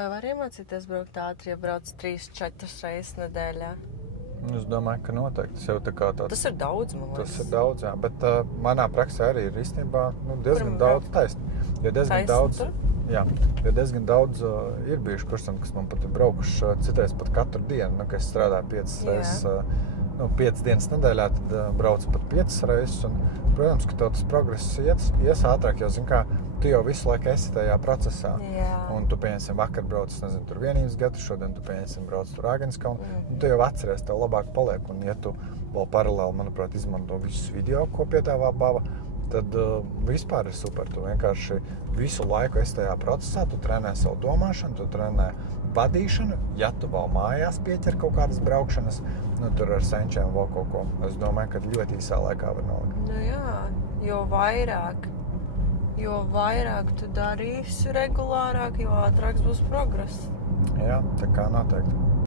Vai var iemācīties braukt ātri, ja brauc 3-4 reizes nedēļā? Es domāju, ka noteikti. Tas jau tā kā tāds... Tas ir daudz, man liekas. Tas ir daudz, jā. Bet manā praksē arī ir īstenībā diezgan daudz taisni. Jo diezgan daudz... Jā, jo diezgan daudz ir bijuši kursanti, kas man pat ir braukuši citreiz pat katru dienu. Kad es strādāju 5 reizes, 5 dienas nedēļā, tad braucu pat 5 reizes. Un, protams, ka tev tas progress ies ātrāk, jo, zin kā, tu jau visu laiku esi tajā procesā. Jā. Un tu, pieņemsim, vakar brauc, nezinu, tur vienības gadu, šodien tu, pieņemsim, brauc tur Āgenskalnu. Un tu jau atceries, tev labāk paliek. Un, ja tu vēl paralēli, manuprāt, izmanto visus video, ko piedāvā Bava, tad vispār ir super. Tu vienkārši visu laiku esi tajā procesā, tu trenē savu domāšanu, tu trenē vadīšanu. Ja tu vēl mājās pieķer kaut kādas braukšanas, tur ar senčiem vēl kaut ko. Es domāju, ka ļoti īsā laikā var nolikt. Nu jā, jo vairāk tu darīsi regulārāk, jo ātrāks būs progress. Jā, tā kā noteikti.